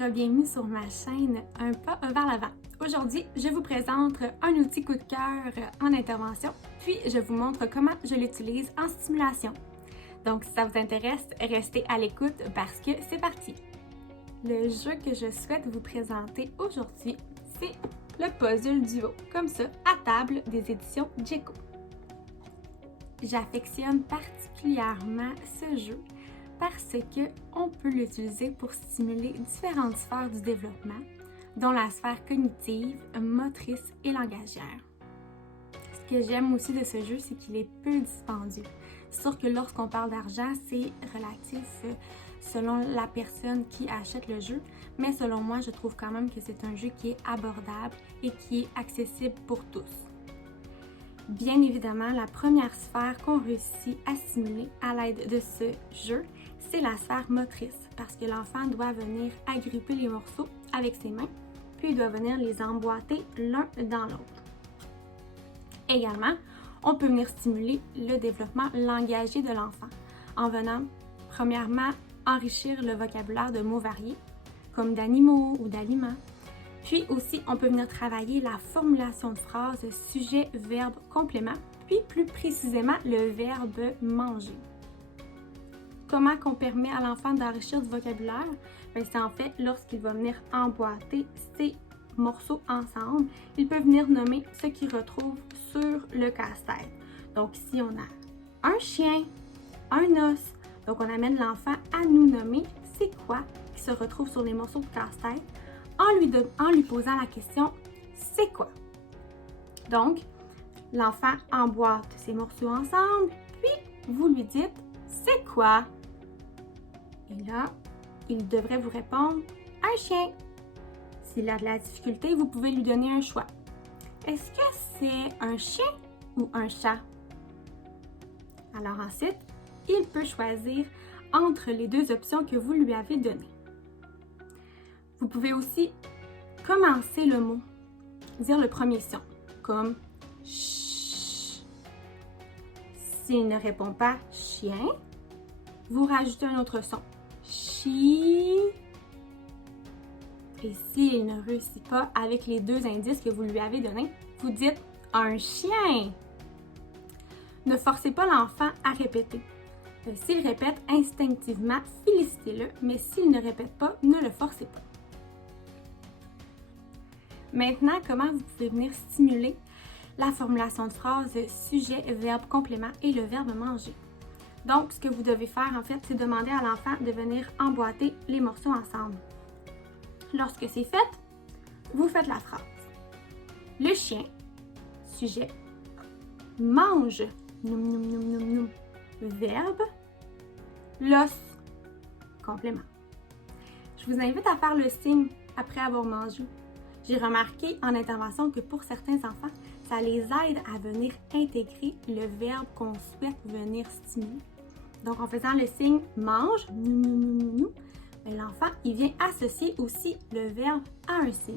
re-bienvenue sur ma chaîne Un pas vers l'avant. Aujourd'hui, je vous présente un outil coup de cœur en intervention, puis je vous montre comment je l'utilise en stimulation. Donc si ça vous intéresse, restez à l'écoute parce que c'est parti! Le jeu que je souhaite vous présenter aujourd'hui, c'est le puzzle duo, comme ça, à table des éditions Djeco. J'affectionne particulièrement ce jeu parce qu'on peut l'utiliser pour stimuler différentes sphères du développement, dont la sphère cognitive, motrice et langagière. Ce que j'aime aussi de ce jeu, c'est qu'il est peu dispendieux. C'est sûr que lorsqu'on parle d'argent, c'est relatif selon la personne qui achète le jeu, mais selon moi, je trouve quand même que c'est un jeu qui est abordable et qui est accessible pour tous. Bien évidemment, la première sphère qu'on réussit à stimuler à l'aide de ce jeu, c'est la sphère motrice, parce que l'enfant doit venir agripper les morceaux avec ses mains, puis il doit venir les emboîter l'un dans l'autre. Également, on peut venir stimuler le développement langagier de l'enfant, en venant, premièrement, enrichir le vocabulaire de mots variés, comme d'animaux ou d'aliments. Puis aussi, on peut venir travailler la formulation de phrases sujet, verbe, complément, puis plus précisément le verbe manger. Comment qu'on permet à l'enfant d'enrichir du vocabulaire? C'est en fait lorsqu'il va venir emboîter ces morceaux ensemble, il peut venir nommer ce qu'il retrouve sur le casse-tête. Donc ici, on a un chien, un os. Donc on amène l'enfant à nous nommer c'est quoi qui se retrouve sur les morceaux de casse-tête en lui posant la question « c'est quoi ?» Donc, l'enfant emboîte ces morceaux ensemble, puis vous lui dites « c'est quoi ?» Et là, il devrait vous répondre « un chien ». S'il a de la difficulté, vous pouvez lui donner un choix. Est-ce que c'est un chien ou un chat? Alors ensuite, il peut choisir entre les deux options que vous lui avez données. Vous pouvez aussi commencer le mot, dire le premier son, comme « ch ». S'il ne répond pas « chien », vous rajoutez un autre son, « chi ». Et s'il ne réussit pas avec les deux indices que vous lui avez donnés, vous dites « un chien ». Ne forcez pas l'enfant à répéter. S'il répète instinctivement, félicitez-le, mais s'il ne répète pas, ne le forcez pas. Maintenant, comment vous pouvez venir stimuler la formulation de phrases sujet, verbe, complément et le verbe manger. Donc, ce que vous devez faire, en fait, c'est demander à l'enfant de venir emboîter les morceaux ensemble. Lorsque c'est fait, vous faites la phrase. Le chien, sujet, mange, noum, noum, noum, noum, noum, verbe, l'os, complément. Je vous invite à faire le signe après avoir mangé. J'ai remarqué en intervention que pour certains enfants, ça les aide à venir intégrer le verbe qu'on souhaite venir stimuler. Donc, en faisant le signe « mange », l'enfant, il vient associer aussi le verbe à un signe.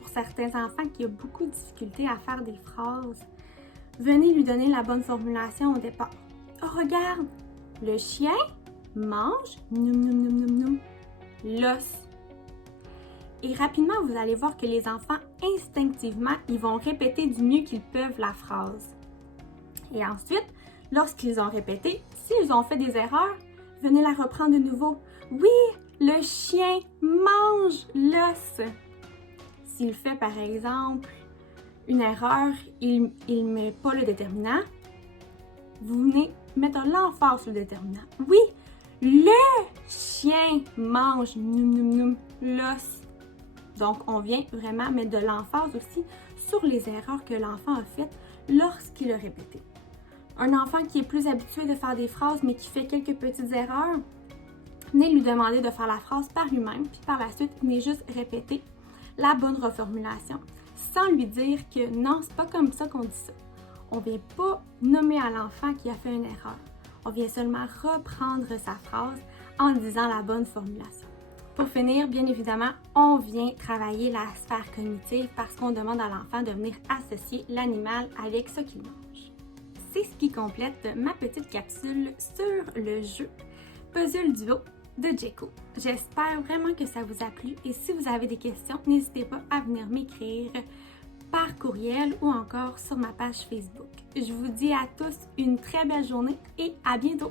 Pour certains enfants qui ont beaucoup de difficultés à faire des phrases, venez lui donner la bonne formulation au départ. « Oh, regarde, le chien mange, l'os ». Et rapidement, vous allez voir que les enfants, instinctivement, ils vont répéter du mieux qu'ils peuvent la phrase. Et ensuite, lorsqu'ils ont répété, s'ils ont fait des erreurs, venez la reprendre de nouveau. Oui, le chien mange l'os. S'il fait, par exemple, une erreur, il ne met pas le déterminant, vous venez mettre l'emphase sur le déterminant. Oui, le chien mange l'os. Donc, on vient vraiment mettre de l'emphase aussi sur les erreurs que l'enfant a faites lorsqu'il a répété. Un enfant qui est plus habitué de faire des phrases mais qui fait quelques petites erreurs, venez lui demander de faire la phrase par lui-même, puis par la suite, venez juste répéter la bonne reformulation sans lui dire que non, c'est pas comme ça qu'on dit ça. On ne vient pas nommer à l'enfant qui a fait une erreur. On vient seulement reprendre sa phrase en disant la bonne formulation. Pour finir, bien évidemment, on vient travailler la sphère cognitive parce qu'on demande à l'enfant de venir associer l'animal avec ce qu'il mange. C'est ce qui complète ma petite capsule sur le jeu Puzzle Duo de Djeko. J'espère vraiment que ça vous a plu et si vous avez des questions, n'hésitez pas à venir m'écrire par courriel ou encore sur ma page Facebook. Je vous dis à tous une très belle journée et à bientôt!